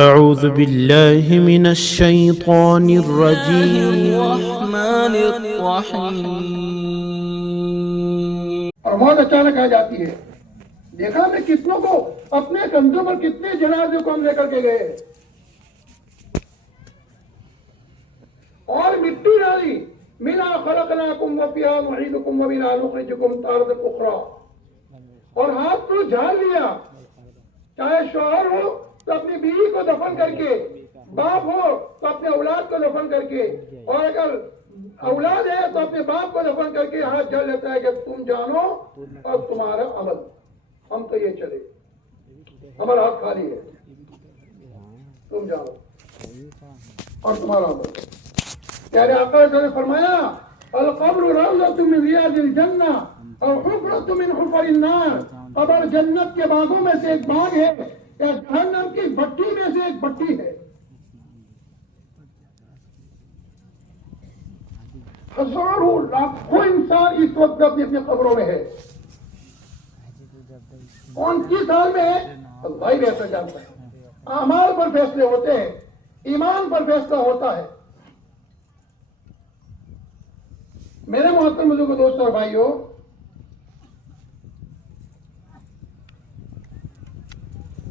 أعوذ بالله من الشيطان الرجيم. الرحمن الرحیم. اور موت اچانک آ جاتی ہے. دیکھا میں کتنوں کو اپنے کندھوں پر کتنے جنازے کو ہم لے کر کے گئے اور مٹی ڈالی. منا خلقناکم وفیہا نعیدکم ومنہا نخرجکم تارۃ اخری. اور ہاتھ کو جھاڑ لیا. چاہے شوہر ہو تو اپنی بیوی کو دفن کر کے، باپ ہو تو اپنے اولاد کو دفن کر کے، اور اگر اولاد ہے تو اپنے باپ کو دفن کر کے ہاتھ جھاڑ لیتا ہے کہ تم جانو اور تمہارا عمل. ہم تو یہ چلے، ہمارا ہاتھ خالی ہے، تم جانو اور تمہارا عمل. پیارے آقا نے فرمایا القبر روضۃ من ریاض الجنہ اور حفرۃ من حفر النار. قبر جنت کے باغوں میں سے ایک باغ ہے یا جہنم کی بٹی میں سے ایک بٹی ہے. ہزاروں لاکھوں انسان اس وقت اپنی اپنی قبروں میں ہے. کون کس حال میں ہے اللہ ہی بہتر جانتا ہے. اعمال پر فیصلے ہوتے ہیں، ایمان پر فیصلہ ہوتا ہے. میرے محترم بزرگوں، دوستوں اور بھائیوں،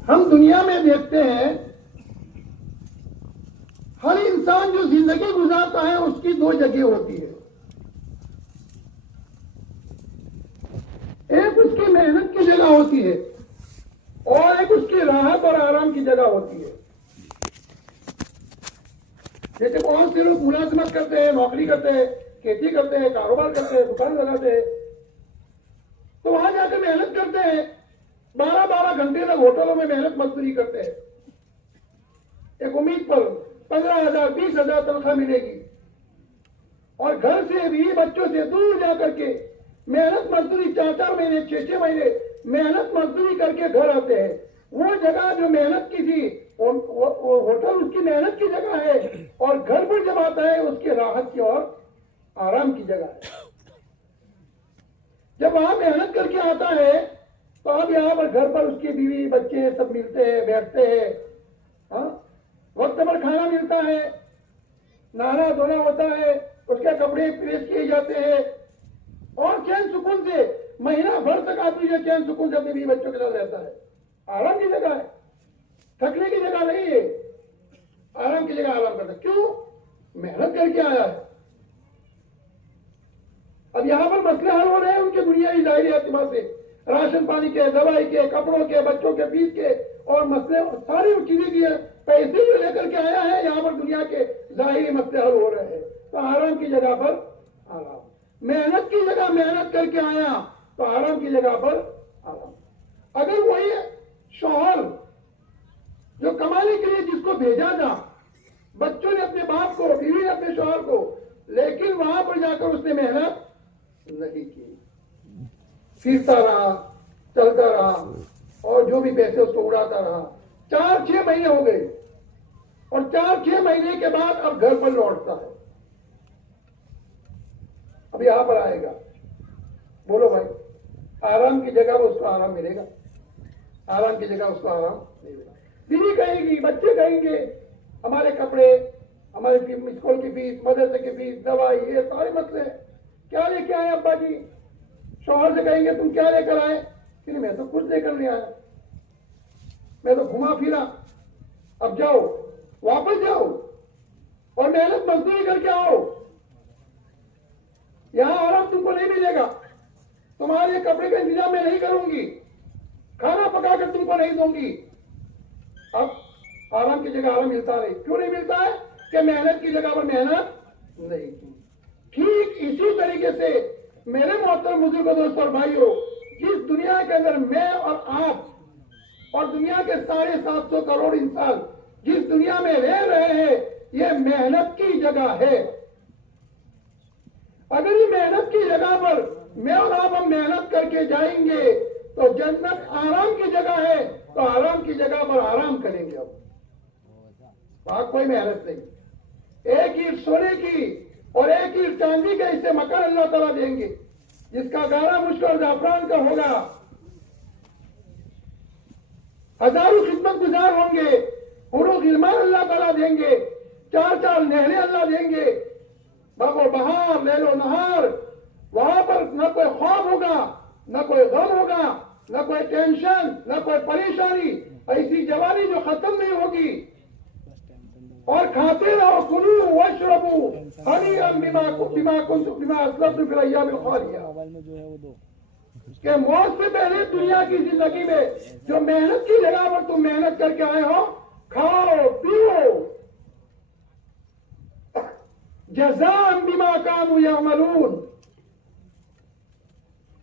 ہم دنیا میں دیکھتے ہیں ہر انسان جو زندگی گزارتا ہے اس کی دو جگہ ہوتی ہے. ایک اس کی محنت کی جگہ ہوتی ہے اور ایک اس کی راحت اور آرام کی جگہ ہوتی ہے. جیسے بہت سے لوگ ملازمت کرتے ہیں، نوکری کرتے ہیں، کھیتی کرتے ہیں، کاروبار کرتے ہیں، دکان لگاتے ہیں، تو وہاں جا کے محنت کرتے ہیں. 12 گھنٹے تک ہوٹلوں میں محنت مزدوری کرتے ہیں. ایک امید پر 15,000 20,000 تنخواہ ملے گی اور گھر سے بھی بچوں سے دور جا کر کے محنت مزدوری 4 مہینے 6 مہینے محنت مزدوری کر کے گھر آتے ہیں. وہ جگہ جو محنت کی تھی وہ ہوٹل اس کی محنت کی جگہ ہے اور گھر پر جب آتا ہے اس کی راحت کی اور آرام کی جگہ ہے. جب وہاں محنت کر کے آتا ہے تو اب یہاں پر گھر پر اس کی بیوی بچے سب ملتے ہیں، بیٹھتے ہیں، وقت پر کھانا ملتا ہے، نہانا دھونا ہوتا ہے، اس کے کپڑے پریس کیے جاتے ہیں اور چین سکون سے مہینہ بھر تک آدمی جو چین سکون سے اپنی بیوی بچوں کے ساتھ رہتا ہے. آرام کی جگہ ہے، تھکنے کی جگہ نہیں ہے. آرام کی جگہ آرام کرتا ہے. کیوں؟ محنت کر کے آیا ہے. اب یہاں پر مسئلے حل ہو رہے ہیں ان کے دنیاوی ظاہری اعتبار سے، راشن پانی کے، دوائی کے، کپڑوں کے، بچوں کے فیس کے اور مسئلے ساری چیزیں کی ہیں. پیسے جو لے کر کے آیا ہے یہاں پر دنیا کے ظاہری مسئلے حل ہو رہے ہیں. تو آرام کی جگہ پر آرام، محنت کی جگہ محنت کر کے آیا تو آرام کی جگہ پر آرام. اگر وہی شوہر جو کمانے کے لیے جس کو بھیجا تھا، بچوں نے اپنے باپ کو، بیوی نے اپنے شوہر کو، لیکن وہاں پر جا کر اس نے محنت نہیں کی، پھرتا رہا، چلتا رہا اور جو بھی پیسے اس کو اڑاتا رہا. 4-6 مہینے ہو گئے اور 4-6 مہینے کے بعد اب گھر پر لوٹتا ہے. اب یہاں پر آئے گا، بولو بھائی، آرام کی جگہ اس کو آرام ملے گا؟ آرام کی جگہ اس کو آرام نہیں ملے گا. بیوی کہیں گی، بچے کہیں گے ہمارے کپڑے، ہمارے اسکول کی فیس، مدرسے کی فیس، دوائی، یہ سارے مسئلے ہیں. کیا لے کے آئے ابا جی؟ شوہر سے کہیں گے تم کیا لے کر آئے؟ کہ میں تو کچھ لے کر نہیں آیا، میں تو گھما پھرا. اب جاؤ، واپس جاؤ اور محنت مزدوری کر کے آؤ. یہاں آرام تم کو نہیں ملے گا. تمہارے کپڑے کا انتظام میں نہیں کروں گی، کھانا پکا کر تم کو نہیں دوں گی. اب آرام کی جگہ آرام ملتا نہیں. کیوں نہیں ملتا ہے؟ کہ محنت کی جگہ پر محنت نہیں کی. ٹھیک اسی طریقے سے میرے محترم بزرگوں، دوستوں اور بھائیوں، جس دنیا کے اندر میں اور آپ اور دنیا کے 750 کروڑ انسان جس دنیا میں رہ رہے ہیں یہ محنت کی جگہ ہے. اگر یہ محنت کی جگہ پر میں اور آپ ہم محنت کر کے جائیں گے تو جنت آرام کی جگہ ہے، تو آرام کی جگہ پر آرام کریں گے. اب کوئی محنت نہیں. ایک ہی سونے کی اور ایک ہی چاندی کا اسے مکان اللہ تعالیٰ دیں گے جس کا گارا مشک اور زعفران کا ہوگا. ہزاروں خدمت گزار ہوں گے، حور و اللہ دیں گے، 4 نہریں اللہ دیں گے، باغ و بہار، لیل و نہار، وہاں پر نہ کوئی خوف ہوگا، نہ کوئی غم ہوگا، نہ کوئی ٹینشن، نہ کوئی پریشانی، ایسی جوانی جو ختم نہیں ہوگی۔ اور کھاتے رہو، کلوا واشربوا ہنیئا بما اسلفتم فی الایام الخالیہ، کہ موت سے پہلے دنیا کی زندگی میں جو محنت کی جگہ پر تم محنت کر کے آئے ہو، کھاؤ پیو، جزاء بما كانوا يعملون،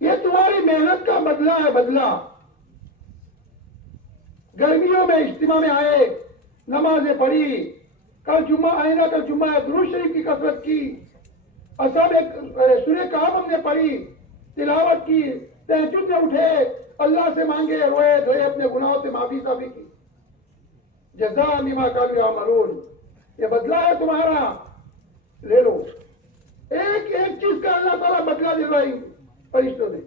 یہ تمہاری محنت کا بدلہ ہے، بدلہ۔ گرمیوں میں اجتماع میں آئے، نمازیں پڑھی، کل جمعہ آئے نا، کل جمعہ ہے، درود شریف کی کثرت کی، اصحاب سورہ کہف ہم نے پڑھی، تلاوت کی، تہجد میں اٹھے، اللہ سے مانگے، روئے دھوئے، اپنے گناہوں سے معافی صافی کی۔ جزاء بما كانوا يعملون، یہ بدلہ ہے تمہارا، لے لو۔ ایک ایک چیز کا اللہ تعالیٰ بدلہ دے رہا ہے فرشتوں سے،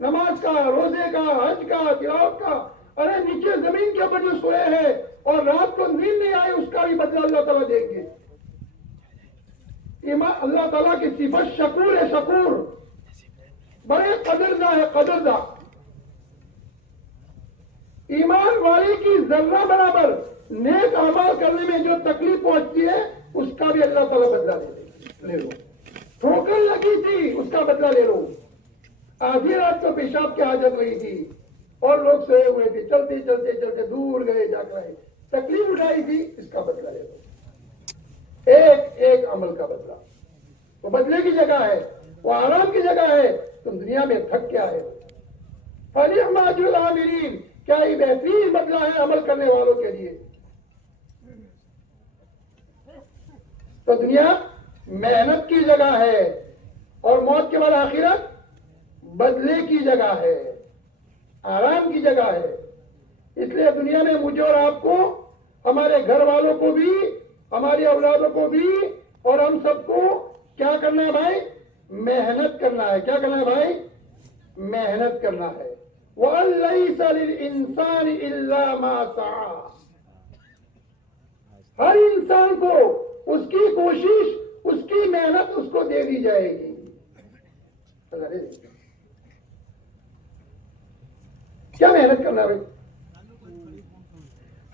نماز کا، روزے کا، حج کا، تلاوت کا۔ ارے نیچے زمین کے اوپر جو سوئے ہیں اور رات کو نیند نہیں آئی، اس کا بھی بدلہ اللہ تعالیٰ دیں گے۔ اللہ تعالیٰ کی صفت شکور ہے، شکور، بڑے قدرداں ہے، قدرداں۔ ایمان والے کی ذرہ برابر نیک اعمال کرنے میں جو تکلیف پہنچتی ہے، اس کا بھی اللہ تعالیٰ بدلہ لے لو۔ ٹھوکر لگی تھی، اس کا بدلہ لے لو۔ آدھی رات کو پیشاب کی حاجت ہوئی تھی اور لوگ سوئے ہوئے تھے، چلتے چلتے چلتے دور گئے، جا کر آئے، تکلیف اٹھائی تھی، اس کا بدلہ لے لو۔ ایک ایک عمل کا بدلہ، وہ بدلے کی جگہ ہے، وہ آرام کی جگہ ہے۔ تم دنیا میں تھک کے آئے ہو، فنعم اجر العاملین، کیا یہ بہترین بدلہ ہے عمل کرنے والوں کے لیے۔ تو دنیا محنت کی جگہ ہے اور موت کے بعد آخرت بدلے کی جگہ ہے، آرام کی جگہ ہے۔ اس لیے دنیا میں مجھے اور آپ کو، ہمارے گھر والوں کو بھی، ہماری اولادوں کو بھی، اور ہم سب کو کیا کرنا ہے بھائی؟ محنت کرنا ہے۔ کیا کرنا ہے بھائی؟ محنت کرنا ہے۔ وَأَن لَيْسَ لِلْإِنسَانِ إِلَّا مَا سَعَىٰ، ہر انسان کو اس کی کوشش، اس کی محنت اس کو دے دی جائے گی۔ کیا محنت کرنا ہے بھائی؟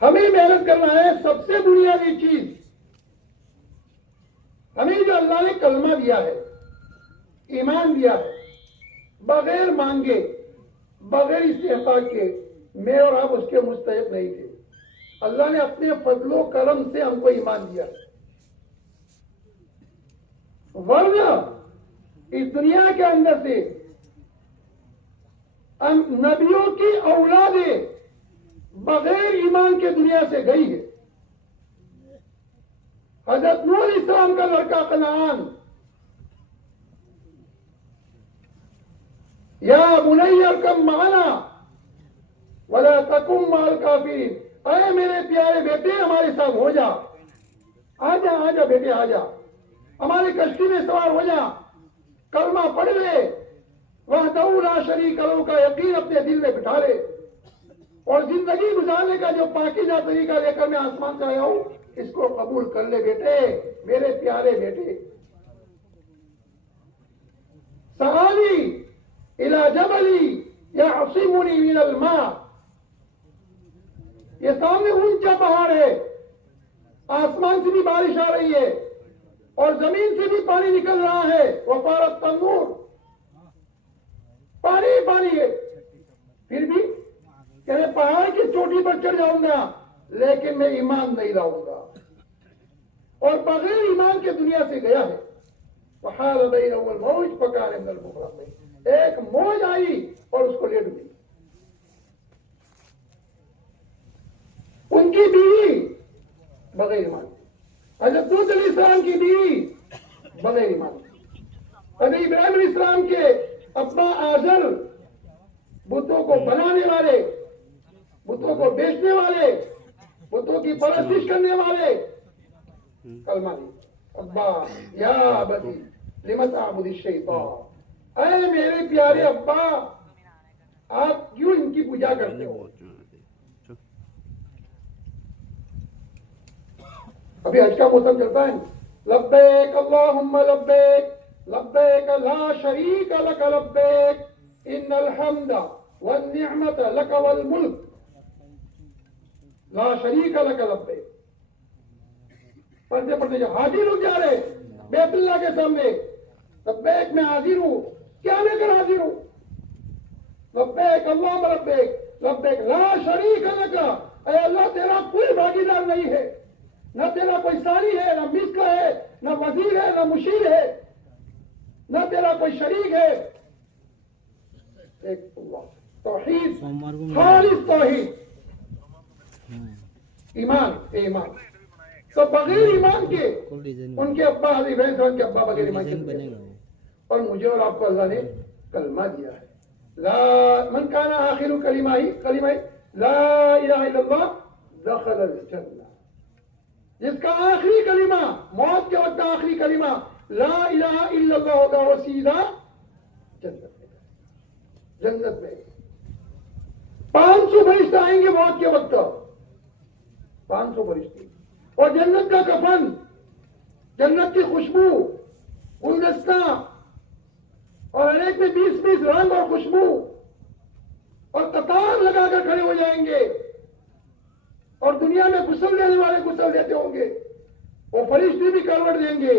ہمیں محنت کرنا ہے۔ سب سے بنیادی چیز، ہمیں جو اللہ نے کلمہ دیا ہے، ایمان دیا ہے، بغیر مانگے، بغیر استحقاق کے، میں اور آپ اس کے مستحق نہیں تھے۔ اللہ نے اپنے فضل و کرم سے ہم کو ایمان دیا، ورنہ اس دنیا کے اندر سے نبیوں کی اولادیں بغیر ایمان کے دنیا سے گئی ہے۔ حضرت نوح علیہ السلام کا لڑکا کنعان، یا بنی ارکب معنا ولا تکن مع الکافرین، اے میرے پیارے بیٹے ہمارے ساتھ ہو جا، آجا آجا بیٹے آجا، ہماری کشتی میں سوار ہو جا، کلمہ پڑھ لے، وحدہ لا شریک لہ کا یقین اپنے دل میں بٹھا لے، اور زندگی گزارنے کا جو پاکیزہ طریقہ لے کر میں آسمان سے آیا ہوں، اس کو قبول کر لے بیٹے، میرے پیارے بیٹے۔ سعانی الی جبلی یعصمنی من الماء، یہ سامنے اونچا پہاڑ ہے، آسمان سے بھی بارش آ رہی ہے اور زمین سے بھی پانی نکل رہا ہے، وفارت تنور، پانی ہی پانی ہے، پھر بھی کہ میں پہاڑ کی چوٹی پر چڑھ جاؤں گا لیکن میں ایمان نہیں لاؤں گا، اور بغیر ایمان کے دنیا سے گیا ہے۔ وحال بینہ الموج فکان من المغرقین، ایک موج آئی اور اس کو لے ڈوبی۔ ان کی بیوی بغیر ایمان، حضرت لوط علیہ السلام کی بیوی بغیر ایمان، حضرت ابراہیم علیہ السلام کے ابا آزر بتوں کو بنانے والے، بتوں کو بیچنے والے، بتوں کی پرستش کرنے والے، کلمہ دی، ابا یا ابتی لم تعبد الشیطان، اے میرے پیارے ابا آپ کیوں ان کی پوجا کرتے ہو؟ ابھی حج کا موسم چلتا ہے. لبیک اللہم لبیک لبیک لا شریک لک لبیک ان الحمد والنعمت لک والملک لا شریک لک لبیک. پڑھتے پڑھتے حاضر ہو جا رہے بیت اللہ کے سامنے. لبیک میں حاضر ہوں, کیا لے کر حاضر ہوں؟ لبیک اللہم لبیک لبیک لا شریک لک. اے اللہ تیرا کوئی بھاگیدار نہیں ہے, نہ تیرا کوئی ثانی ہے, نہ مثل ہے, نہ وزیر ہے, نہ مشیر ہے, نہ تیرا کوئی شریک ہے. ایک اللہ توحید, خالص توحید, ایمان. ایمان تو بغیر ایمان کے ان کے ابا حضرت ابراہیم السلام کے ابا بغیر ایمان کے, اور مجھے اور آپ کو اللہ نے کلمہ دیا ہے. لا من کان آخر کلمہ لا الہ الا اللہ دخل الجنہ. جس کا آخری کلمہ موت کے وقت آخری کلمہ لا الہ الا اللہ ہوگا وہ سیدھا جنت میں. جنت میں 500 فرشتے آئیں گے موت کے وقت, 500 فرشتے, اور جنت کا کفن, جنت کی خوشبو, گلدستہ, اور ہر ایک میں 20 رنگ اور خوشبو, اور قطار لگا کر کھڑے ہو جائیں گے, اور دنیا میں غسل دینے والے غسل دیتے ہوں گے, وہ فرشتے بھی کروٹ دیں گے.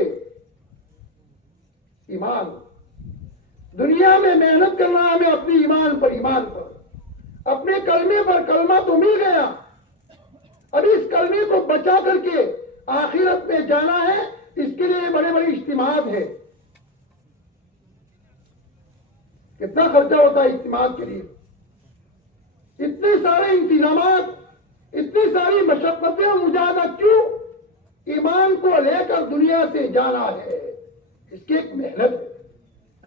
ایمان. دنیا میں محنت کرنا ہمیں اپنی ایمان پر, اپنے کلمے پر. کلمہ تو مل گیا, اب اس کلمے کو بچا کر کے آخرت میں جانا ہے. اس کے لیے بڑے بڑے اجتماعات ہیں. کتنا خرچہ ہوتا ہے اجتماعات کے لیے, اتنے سارے انتظامات, اتنی ساری مشقتیں اور مجاہدہ. کیوں؟ ایمان کو لے کر دنیا سے جانا ہے. اس کی ایک محنت ہے.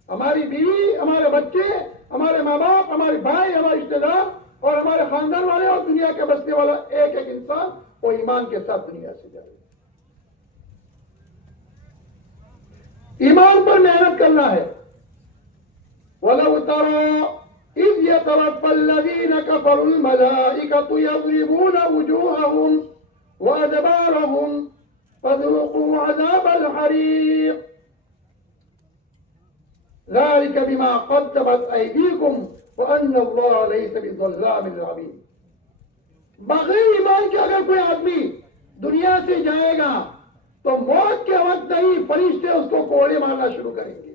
ہماری بیوی, ہمارے بچے, ہمارے ماں باپ, ہمارے بھائی, ہمارے رشتے دار اور ہمارے خاندان والے اور دنیا کے بسنے والا ایک ایک انسان وہ ایمان کے ساتھ دنیا سے جائے. ایمان پر محنت کرنا ہے. وَلَوْ تَرَى إِذْ يَتَوَفَّى الَّذِينَ كَفَرُوا الْمَلَائِكَةُ يَضْرِبُونَ وُجُوهَهُمْ وَأَدْبَارَهُمْ فَذُوقُوا عَذَابَ الْحَرِيقِ ذَلِكَ بِمَا قَدَّمَتْ أَيْدِيكُمْ وَأَنَّ اللَّهَ لَيْسَ بِظَلَّامٍ لِّلْعَبِيدِ. بغیر ایمان کے اگر کوئی آدمی دنیا سے جائے گا تو موت کے وقت ہی فرشتے اس کو کوڑے مارنا شروع کریں گے.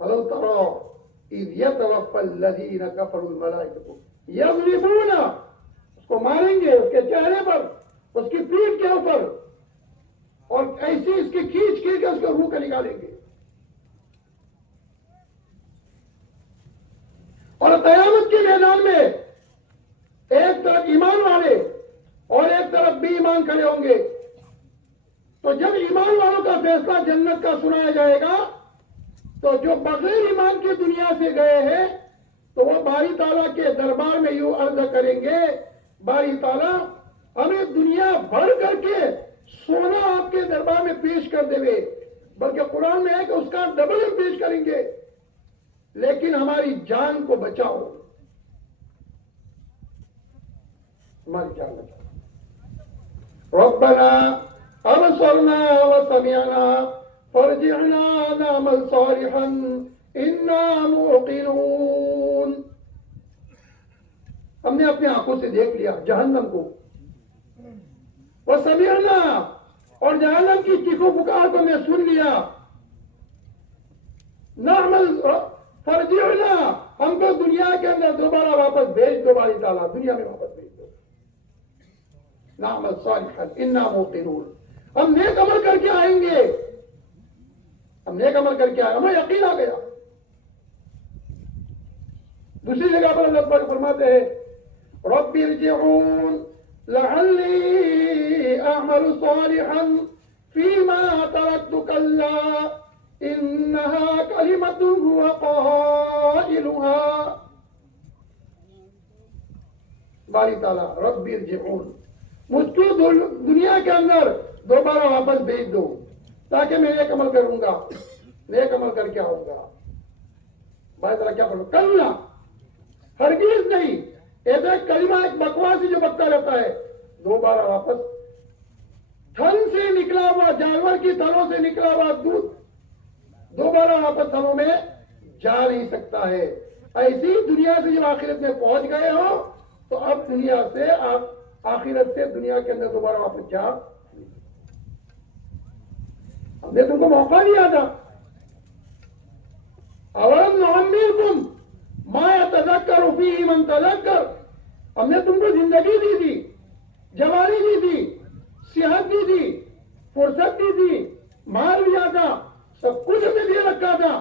وَلَوْ تَرَى إِذْ يَتَوَفَّى الَّذِينَ كَفَرُوا الْمَلَائِكَةُ يَضْرِبُونَ, اس کو ماریں گے اس کے چہرے پر, اس کی پیٹھ کے اوپر, اور ایسی اس کی کھینچ کے اس کو روح کا نکالیں گے. اور قیامت کے میدان میں ایک طرف ایمان والے اور ایک طرف بھی ایمان کھڑے ہوں گے. تو جب ایمان والوں کا فیصلہ جنت کا سنایا جائے گا تو جو بغیر ایمان کی دنیا سے گئے ہیں تو وہ باری تعالیٰ کے دربار میں یوں عرض کریں گے, باری تعالیٰ ہمیں دنیا بھر کر کے سونا آپ کے دربار میں پیش کر دے. بلکہ قرآن میں ہے کہ اس کا ڈبل ہم پیش کریں گے, لیکن ہماری جان کو بچاؤ, ہماری جان بچاؤ. ربنا ابصرنا وسمعنا فارجعنا نعمل صالحا انا موقنون. ہم نے اپنی آنکھوں سے دیکھ لیا جہنم کو, وسمعنا, اور جہنم کی چیخو پکار کو میں سن لیا. نعمل فرجعنا, ہم کو دنیا کے اندر دوبارہ واپس بھیج دو, باری تعالیٰ دنیا میں واپس بھیج دو. نعمل صالحا انا موقنون, ہم نیک عمل کر کے آئیں گے, ہم نیک عمل کر کے آئے, ہمیں یقین آ گیا. دوسری جگہ پر اللہ تعالیٰ فرماتے ہیں رب ارجعون لعلی اعمل صالحا فیما ترکت کلا انہا کلمۃ هو قائلها. باری تعالیٰ رب ارجعون, مجھ کو دنیا کے اندر دوبارہ واپس بھیج دو تاکہ میں نیک عمل کروں گا, نیک عمل کر کے آؤں گا. بھائی تعالیٰ کیا پڑھو, کلنا, ہرگز نہیں. ایک کلمہ ایک بکواس جو بکتا رہتا ہے, دوبارہ واپس تھن سے نکلا ہوا جانور کی تھنوں سے نکلا ہوا دودھ دوبارہ واپس تھنوں میں جا نہیں سکتا ہے. ایسی دنیا سے جب آخرت میں پہنچ گئے ہو تو اب دنیا سے آخرت سے دنیا کے اندر دوبارہ واپس جا. ہم نے تم کو موقع دیا تھا. اولم نعمرکم ما یتذکر فیہ من تذکر. ہم نے تم کو زندگی دی تھی, جوانی دی تھی, صحت دی تھی, فرصت دی تھی, مال دیا تھا, سب کچھ ہم نے دے رکھا تھا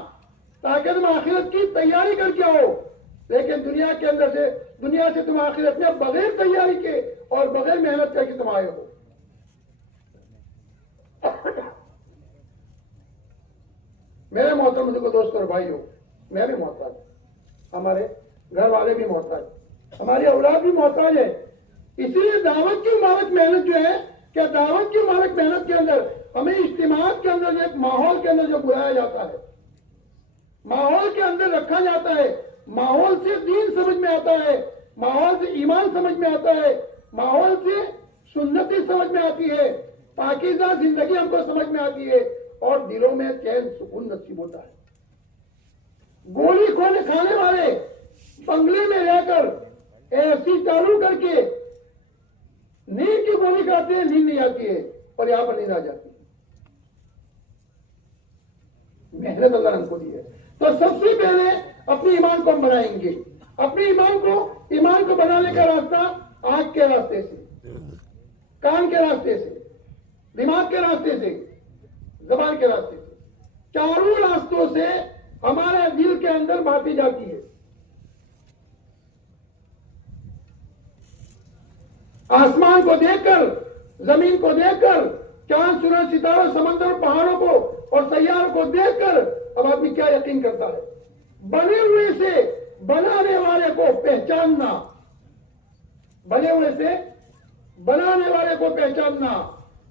تاکہ تم آخرت کی تیاری کر کے آؤ. لیکن دنیا کے اندر سے دنیا سے تم آخرت میں بغیر تیاری کے اور بغیر محنت کر کے تم آئے ہو. میرے محترم بزرگوں دوستوں اور بھائیوں, میں بھی محتاج, ہمارے گھر والے بھی محتاج, ہماری اولاد بھی محتاج ہے. اسی لیے دعوت کی مبارک محنت جو ہے, کیا دعوت کی مبارک محنت کے اندر ہمیں اجتماعات کے اندر ایک ماحول کے اندر جو بلایا جاتا ہے, ماحول کے اندر رکھا جاتا ہے, ماحول سے دین سمجھ میں آتا ہے, ماحول سے ایمان سمجھ میں آتا ہے, ماحول سے سنتی سمجھ میں آتی ہے, پاکیزہ زندگی ہم کو سمجھ میں آتی ہے اور دلوں میں چین سکون نصیب ہوتا ہے. گولی کھانے والے بنگلے میں رہ کر ایسی چالو کر کے نیند کی گولی کھاتے ہیں, نیند نہیں آتی ہے اور یہاں پر نیند آ جاتی ہے. محنت اللہ ہم کو دی ہے. تو سب سے پہلے اپنے ایمان کو ہم بنائیں گے. اپنے ایمان کو بنانے کا راستہ آنکھ کے راستے سے, کان کے راستے سے, دماغ کے راستے سے, زبان کے راستے سے, چاروں راستوں سے ہمارے دل کے اندر باتیں جاتی ہے. آسمان کو دیکھ کر, زمین کو دیکھ کر, چاند سورج ستاروں سمندر پہاڑوں کو اور سیاروں کو دیکھ کر اب آدمی کیا یقین کرتا ہے؟ بنے ہوئے سے بنانے والے کو پہچاننا, بنے ہوئے سے بنانے والے کو پہچاننا.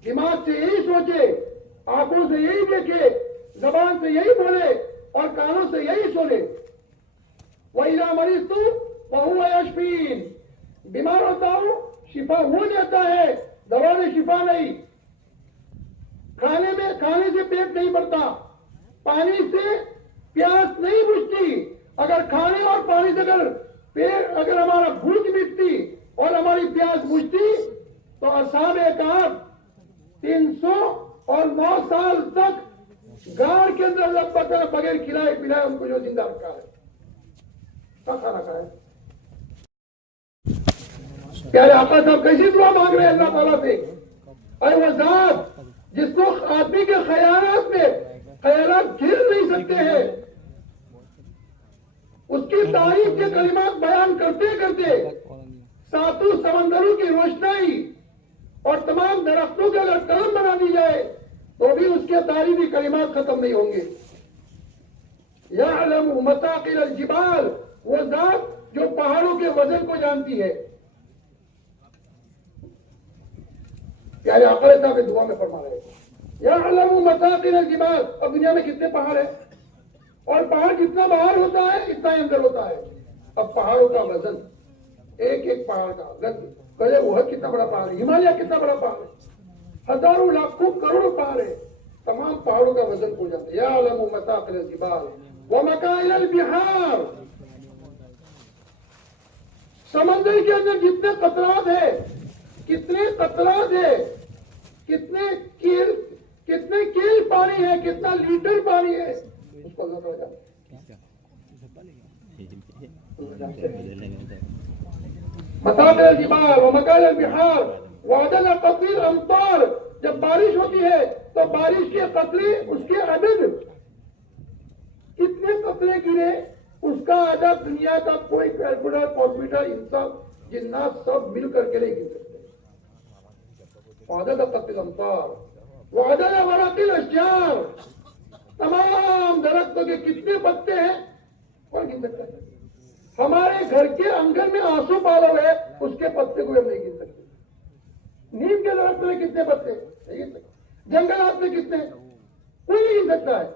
دماغ سے یہی سوچے, آنکھوں سے یہی دیکھے, زبان سے یہی بولے اور کانوں سے یہی سنے. وَإِذَا مَرِضْتُ فَهُوَ يَشْفِينِ. بیمار ہوتا ہوں شفا ہو جاتا ہے, دوا میں شفا نہیں. کھانے سے پیٹ نہیں بھرتا, پانی سے پیاس نہیں بجھتی. اگر کھانے اور پانی سے اگر ہمارا بھوک مٹتی اور ہماری پیاس بجھتی تو اصحاب کہف 309 سال تک غار کے اندر اللہ پکڑ بغیر کھلائے پلائے ان کو جو زندہ رکھا ہے, کیا کھانا کھایا. پیارے آقا صاحب کیسی دعا مانگ رہے ہیں اللہ تعالیٰ سے؟ اے وہ ذات جس کو آدمی کے خیالات میں خیالات گھر نہیں سکتے ہیں, اس کی تعریف کے کلمات بیان کرتے کرتے ساتوں سمندروں کی روشنائی اور تمام درختوں کے اگر قلم بنا دی جائے تو بھی اس کے تعریفی کلمات ختم نہیں ہوں گے. یعلم مثاقل الجبال, وہ ذات جو پہاڑوں کے وزن کو جانتی ہے. پیارے آقا صاحب دعا میں فرما رہے ہیں یعلم مثاقل الجبال. اب دنیا میں کتنے پہاڑ ہیں اور پہاڑ جتنا باہر ہوتا ہے اتنا ہی اندر ہوتا ہے. اب پہاڑوں کا وزن, ایک پہاڑ کا گلے وہ کتنا بڑا پہاڑ ہے, ہمالیہ کتنا بڑا پہاڑ ہے, ہزاروں لاکھوں کروڑوں پہاڑ ہے, تمام پہاڑوں کا وزن ہو جاتا ہے. یعلم مثاقل الجبال ومکائل البحار. سمندر کے اندر جتنے قطرات ہیں, کتنے قطرات ہیں, کتنے کیل پانی ہے, کتنا لیٹر پانی ہے, اس کو اللہ تعالیٰ جانتا ہے. مثاقل الجبال ومکائل البحار وعدد قطر الامطار. جب بارش ہوتی ہے تو بارش کے قطرے, اس کے عدد, کتنے قطرے گرے, اس کا عدد دنیا کا کوئی کیلکولیٹر, کمپیوٹر, انسان, جنات سب مل کر کے نہیں گر سکتے. وعدد قطر الامطار وعدد ورق الاشجار. تمام درختوں کے کتنے پتے ہیں کون گن سکتا ہے؟ ہمارے گھر کے آنگن میں آنسو پالا ہوا ہے, اس کے پتے کو ہم نہیں گن سکتے. نیم کے درخت میں کتنے پتے نہیں گن سکتے. جنگلات میں کتنے, کوئی نہیں گن سکتا ہے.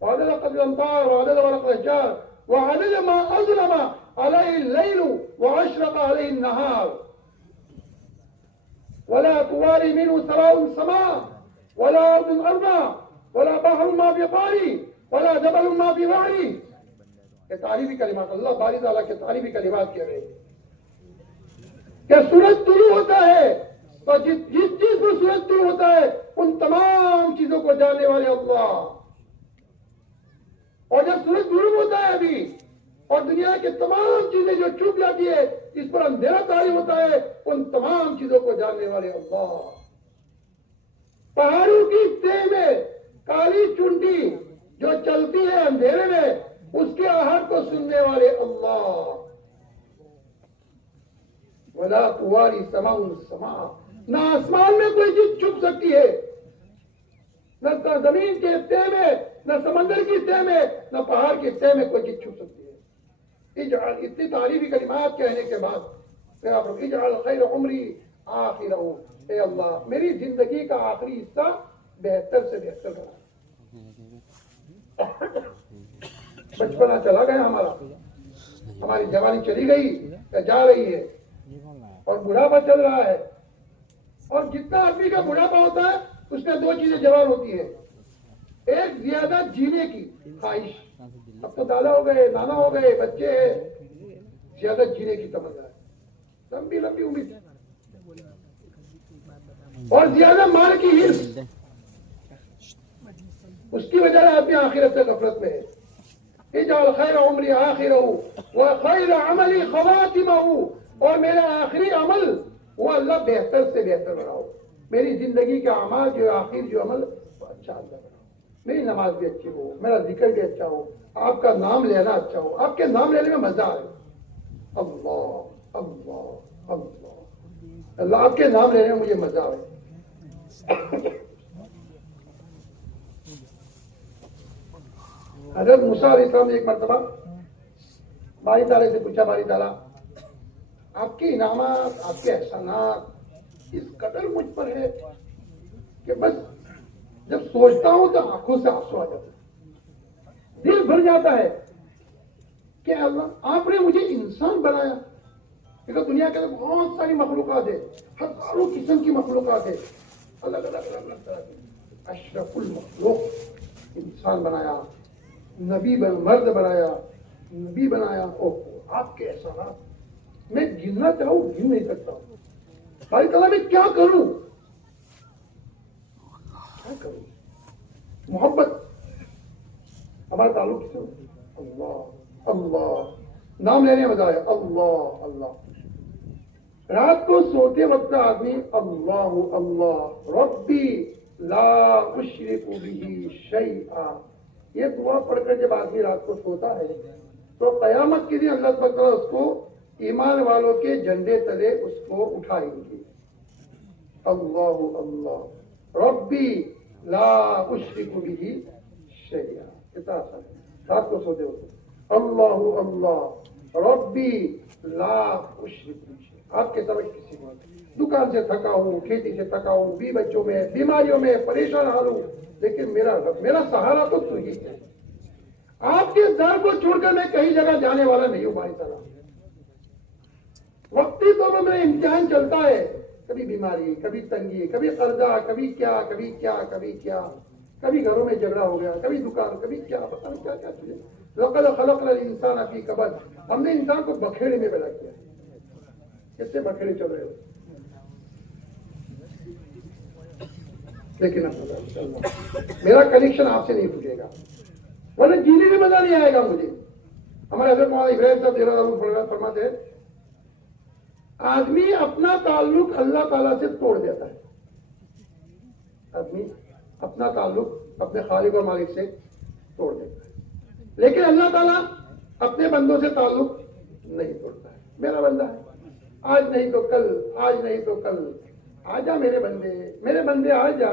وعدد قطر الامطار وعدد ورق الاشجار وعدد ما اظلم علیہ اللیل واشرق علیہ النہار. ولا تواري منه سواء سماء ولا أرض أرضا ولا بحر ما في قاري ولا جبل ما في وعري. یہ تعریفی کلمات اللہ باری تعالیٰ کے تعریفی کلمات کہہ رہے ہیں کہ سورج طلوع ہوتا ہے تو جس چیز کو سورج طلوع ہوتا ہے ان تمام چیزوں کو جاننے والے اللہ، اور جب سورج غروب ہوتا ہے ابھی اور دنیا کے تمام چیزیں جو چھپ جاتی ہے اس پر اندھیرا طاری ہوتا ہے ان تمام چیزوں کو جاننے والے اللہ، پہاڑوں کی تہ میں کالی چنڈی جو چلتی ہے اندھیرے میں اس کے آہٹ کو سننے والے اللہ، ولا تواری سماء سماء، نہ آسمان میں کوئی چیز چھپ سکتی ہے، نہ زمین کے تہ میں، نہ سمندر کی تہ میں، نہ پہاڑ کی تہ میں کوئی چیز چھپ سکتی ہے. اتنی تعریفی کلمات کہنے کے بعد پھر آپ اجعل خیر عمری آخرہ، اے اللہ میری زندگی کا آخری حصہ بہتر سے بہتر بنا. بچپنا چلا گیا ہمارا، ہماری جوانی چلی گئی یا جا رہی ہے اور بڑھاپا چل رہا ہے، اور جتنا آدمی کا بڑھاپا ہوتا ہے اس میں دو چیزیں جوان ہوتی ہیں، ایک زیادہ جینے کی خواہش، اب تو دادا ہو گئے، نانا ہو گئے، بچے ہیں، زیادہ جینے کی تمنا ہے، لمبی لمبی امید، اور زیادہ مال کی ہرس، اس کی وجہ سے آدمی آخرت سے غفلت میں ہے. اجعل خیر عمری آخرہ وخیر عملی خواتمہ، اور میرا آخری عمل وہ اللہ بہتر سے بہتر بناؤ، میری زندگی کا اعمال جو آخر جو عمل وہ اچھا اللہ بناؤ، میری نماز بھی اچھی ہو، میرا ذکر بھی اچھا ہو، آپ کا نام لینا اچھا ہو، آپ کے نام لینے میں مزہ آئے. اللہ اللہ اللہ اللہ، آپ کے نام لینے میں مجھے مزہ آئے. حضرت موسیٰ علیہ السلام نے ایک مرتبہ باری تعالیٰ سے پوچھا، باری تعالیٰ آپ کے انعامات، آپ کے احسانات اس قدر مجھ پر ہے کہ بس جب سوچتا ہوں تو آنکھوں سے آنسو آ جاتے ہیں، دل بھر جاتا ہے کہ اللہ آپ نے مجھے انسان بنایا. دیکھو دنیا کے اندر بہت ساری مخلوقات ہے، ہزاروں قسم کی مخلوقات ہے، الگ الگ الگ طرح کی. اشرف المخلوق انسان بنایا، نبی مرد بنایا، نبی بنایا. آپ کے احسانات میں گننا چاہوں گن نہیں سکتا ہوں. بھائی تعالیٰ میں کیا کروں، کیا کروں. محبت ہمارا تعلق کس سے؟ اللہ اللہ، نام لینے میں مزہ آیا، اللہ اللہ. رات کو سوتے وقت آدمی اللہ اللہ ربی لا اشرک بہ شیئا، یہ دعا پڑھ کر جب آدمی رات کو سوتا ہے تو قیامت کے دن اللہ تعالیٰ اس کو ایمان والوں کے جھنڈے تلے اس کو اٹھائیں گے. اللہ اللہ ربی لا اشرک بہ شیئا، کتنا آسان ہے. رات کو سوتے ہوتے اللہ اللہ ربی لا اشرک بہ شیئا. آپ کے سمجھ کسی بات، دکان سے تھکا ہوں، کھیتی سے تھکا ہوں، بی بچوں میں بیماریوں میں پریشان حال ہوں، لیکن میرا سہارا تو تو ہی ہے. آپ کے در کو چھوڑ کر میں کہیں جگہ جانے والا نہیں ہوں. بھائی صاحب وقتی طور پر میرا امتحان چلتا ہے، کبھی بیماری، کبھی تنگی، کبھی قرضہ، کبھی کیا کبھی کیا کبھی کیا، کبھی گھروں میں جھگڑا ہو گیا، کبھی دکان، کبھی کیا، پتہ نہیں کیا کیا چیزیں. لقد خلقنا الانسان فی کبد، ہم نے انسان کو بکھیڑے میں پیدا کیا. کتنے بکھیڑے چل رہے ہو، لیکن میرا کنیکشن آپ سے نہیں ٹوٹے گا، ورنہ جینے میں مزہ نہیں آئے گا مجھے. ہمارے حضرت مولانا ابراہیم صاحب رضی اللہ عنہ فرماتے ہیں آدمی اپنا تعلق اللہ تعالیٰ سے توڑ دیتا ہے. آدمی اپنا تعلق اپنے خالق اور مالک سے توڑ دیتا ہے، لیکن اللہ تعالیٰ اپنے بندوں سے تعلق نہیں توڑتا ہے. میرا بندہ ہے، آج نہیں تو کل، آج نہیں تو کل، آجا میرے بندے آ جا.